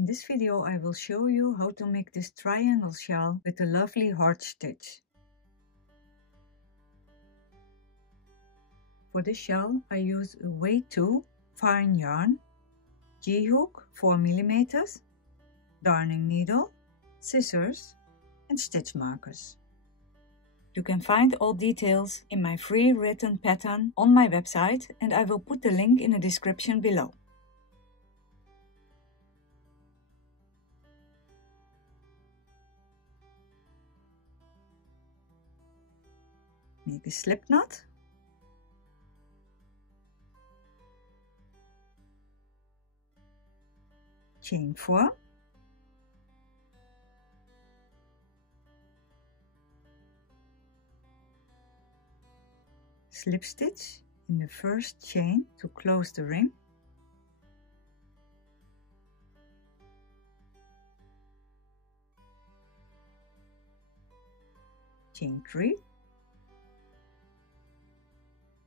In this video I will show you how to make this triangle shawl with a lovely heart stitch. For this shawl I use a weight 2 fine yarn, G-hook 4 mm, darning needle, scissors and stitch markers. You can find all details in my free written pattern on my website, and I will put the link in the description below. Make a slip knot. Chain 4. Slip stitch in the first chain to close the ring. Chain 3.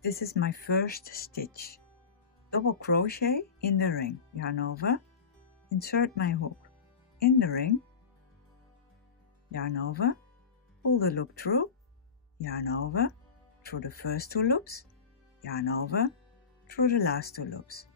This is my first stitch. Double crochet in the ring, yarn over, insert my hook in the ring, yarn over, pull the loop through, yarn over, through the first 2 loops, yarn over, through the last 2 loops.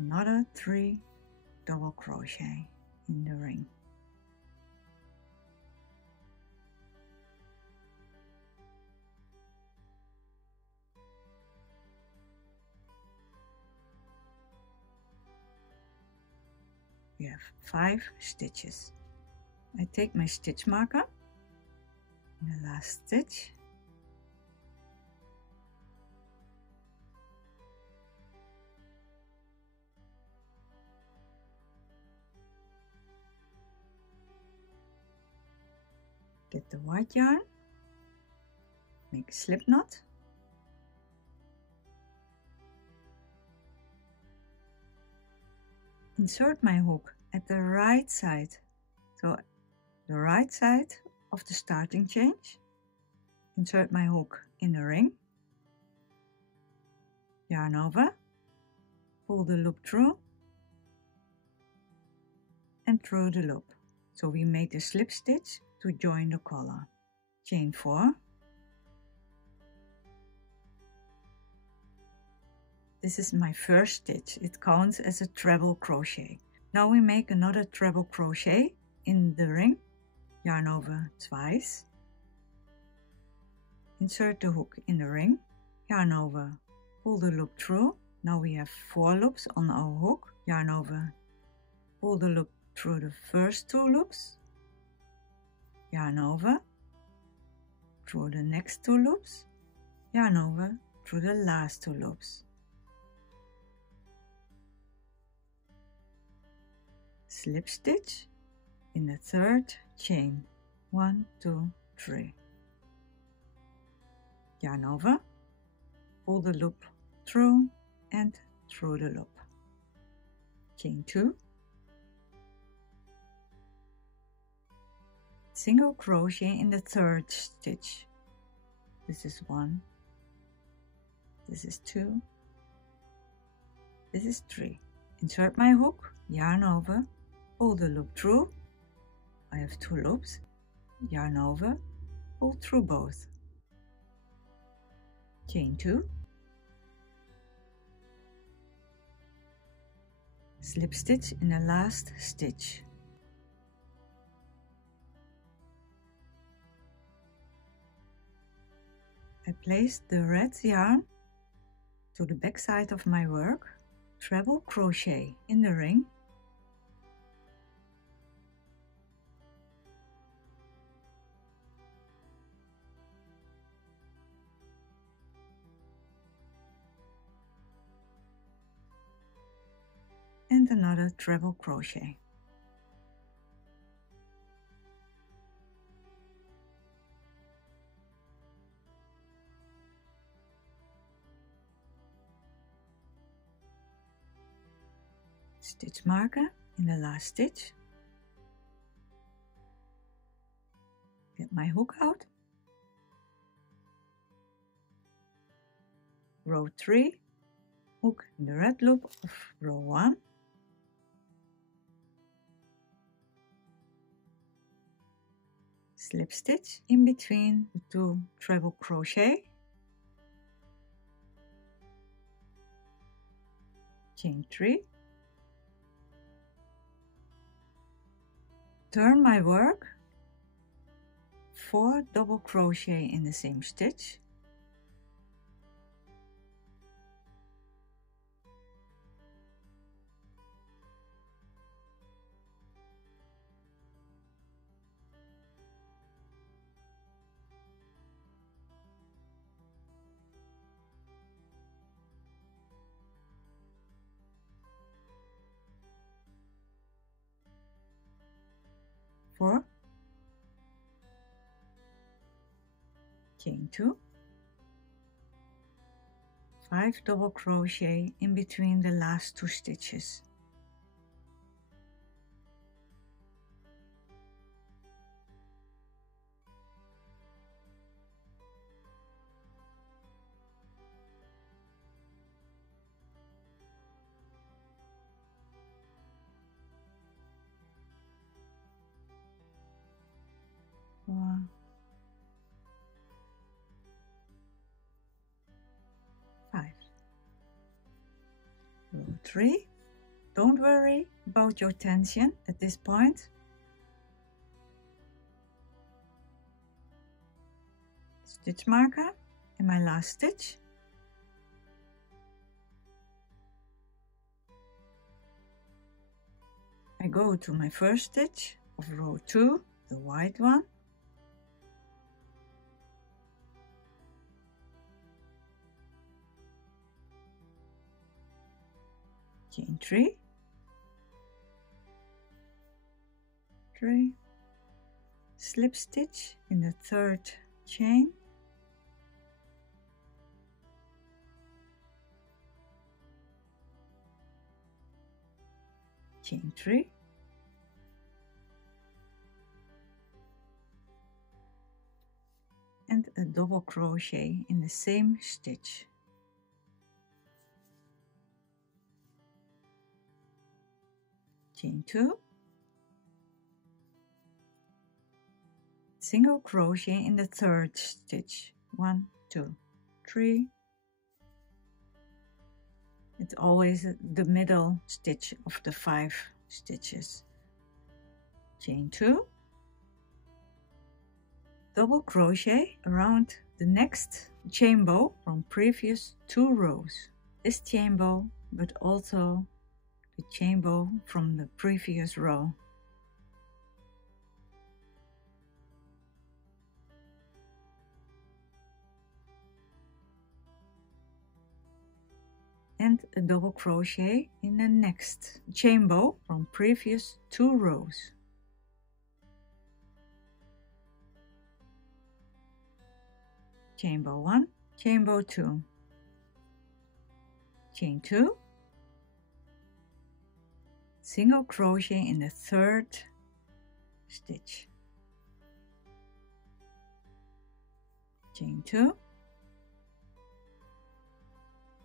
Another 3 double crochet in the ring. We have 5 stitches. I take my stitch marker in the last stitch, get the white yarn, make a slip knot, insert my hook at the right side, so the right side of the starting chain, insert my hook in the ring, yarn over, pull the loop through and through the loop. So we made a slip stitch to join the collar. Chain 4. This is my first stitch. It counts as a treble crochet. Now we make another treble crochet in the ring, yarn over twice, insert the hook in the ring, yarn over, pull the loop through. Now we have 4 loops on our hook, yarn over, pull the loop through the first 2 loops, yarn over, through the next 2 loops, yarn over, through the last 2 loops. Slip stitch in the 3rd chain, 1, 2, 3. Yarn over, pull the loop through and through the loop. Chain 2. Single crochet in the 3rd stitch. This is 1, this is 2, this is 3. Insert my hook, yarn over, pull the loop through. I have 2 loops, yarn over, pull through both. Chain 2. Slip stitch in the last stitch. I place the red yarn to the back side of my work, treble crochet in the ring, and another treble crochet. Stitch marker in the last stitch. Get my hook out. Row 3, hook in the red loop of row 1, slip stitch in between the 2 treble crochet, chain 3, turn my work, 4 double crochet in the same stitch, four, chain 2, 5 double crochet in between the last 2 stitches, four, 5, row 3. Don't worry about your tension at this point. Stitch marker in my last stitch, I go to my first stitch of row 2, the white one, chain 3, 3, slip stitch in the 3rd chain, chain 3, and a double crochet in the same stitch, chain 2, single crochet in the 3rd stitch, 1, 2, 3. It's always the middle stitch of the 5 stitches, chain 2, double crochet around the next chain bow from previous 2 rows, this chain bow but also the chain bow from the previous row, and a double crochet in the next chain bow from previous 2 rows, chain bow 1, chain bow 2, chain 2, single crochet in the 3rd stitch, chain 2,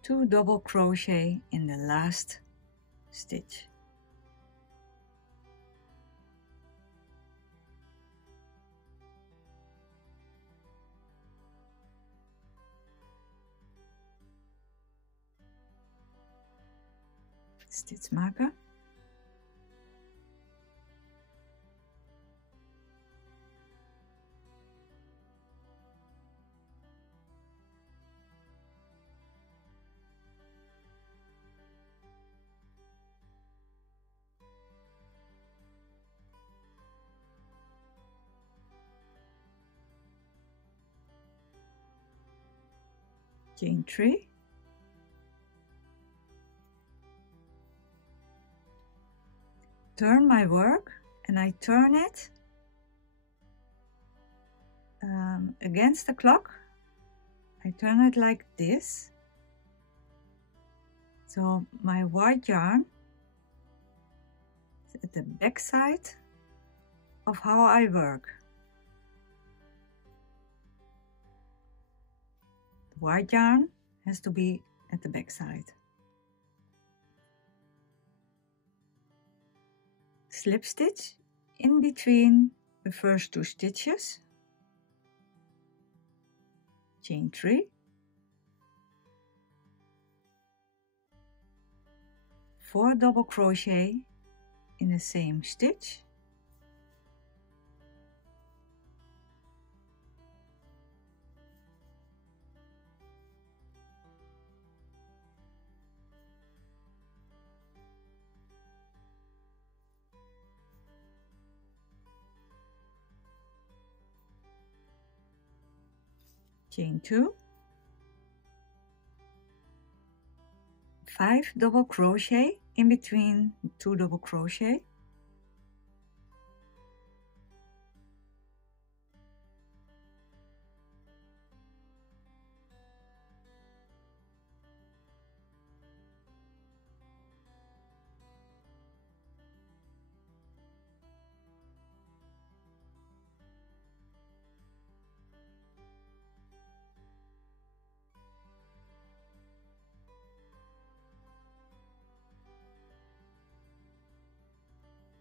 2 double crochet in the last stitch, stitch marker, chain 3, turn my work, and I turn it against the clock. I turn it like this, so my white yarn is at the back side of how I work. The white yarn has to be at the back side. Slip stitch in between the first 2 stitches, chain 3, 4 double crochet in the same stitch, chain 2, 5 double crochet in between 2 double crochet,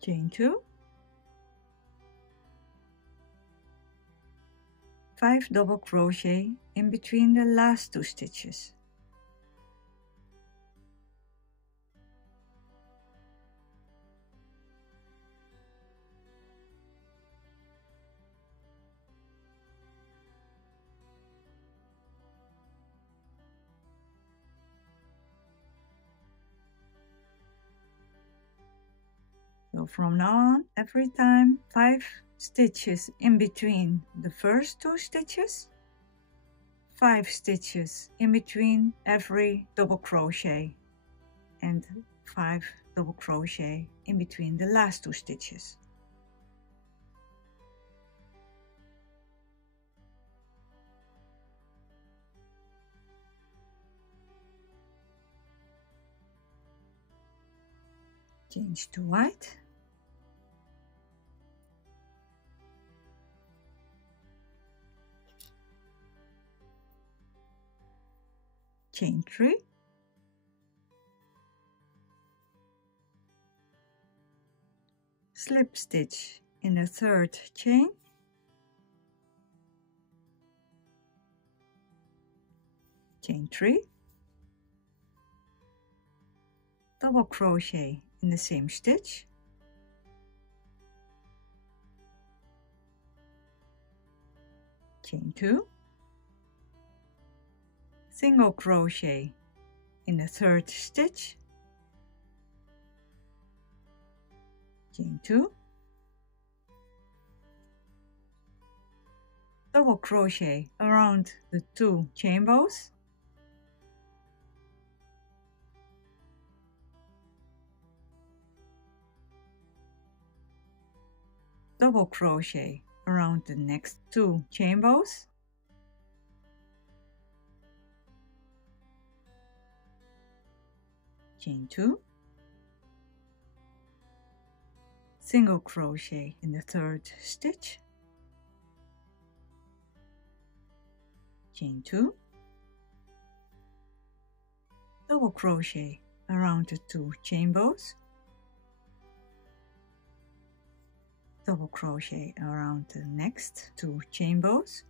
chain 2, 5 double crochet in between the last 2 stitches, so from now on, every time 5 stitches in between the first 2 stitches, 5 stitches in between every double crochet, and 5 double crochet in between the last 2 stitches. Change to white, chain 3, slip stitch in the 3rd chain, chain 3, double crochet in the same stitch, chain 2, single crochet in the 3rd stitch, chain 2, double crochet around the 2 chain bows, double crochet around the next 2 chain bows, chain 2, single crochet in the 3rd stitch, chain 2, double crochet around the 2 chain bows, double crochet around the next 2 chain bows,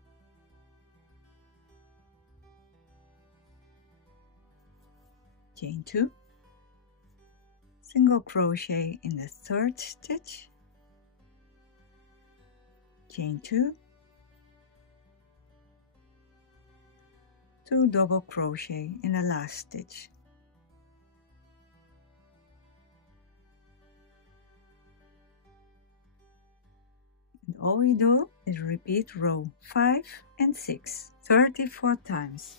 chain 2, single crochet in the 3rd stitch, chain 2, 2 double crochet in the last stitch, and all we do is repeat row 5 and 6 34 times.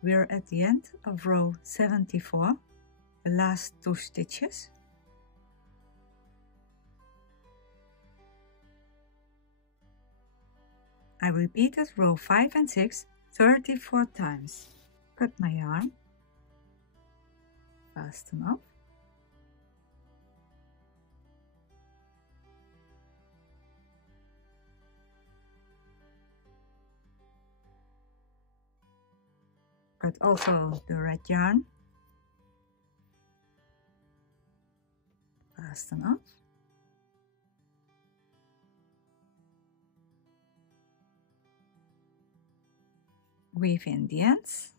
We are at the end of row 74, the last 2 stitches. I repeated row 5 and 6 34 times. Cut my yarn, fasten off, cut also the red yarn, fast enough. Weave in the ends.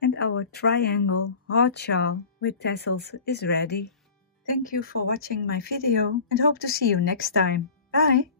And our triangle heart shawl with tassels is ready. Thank you for watching my video and hope to see you next time. Bye!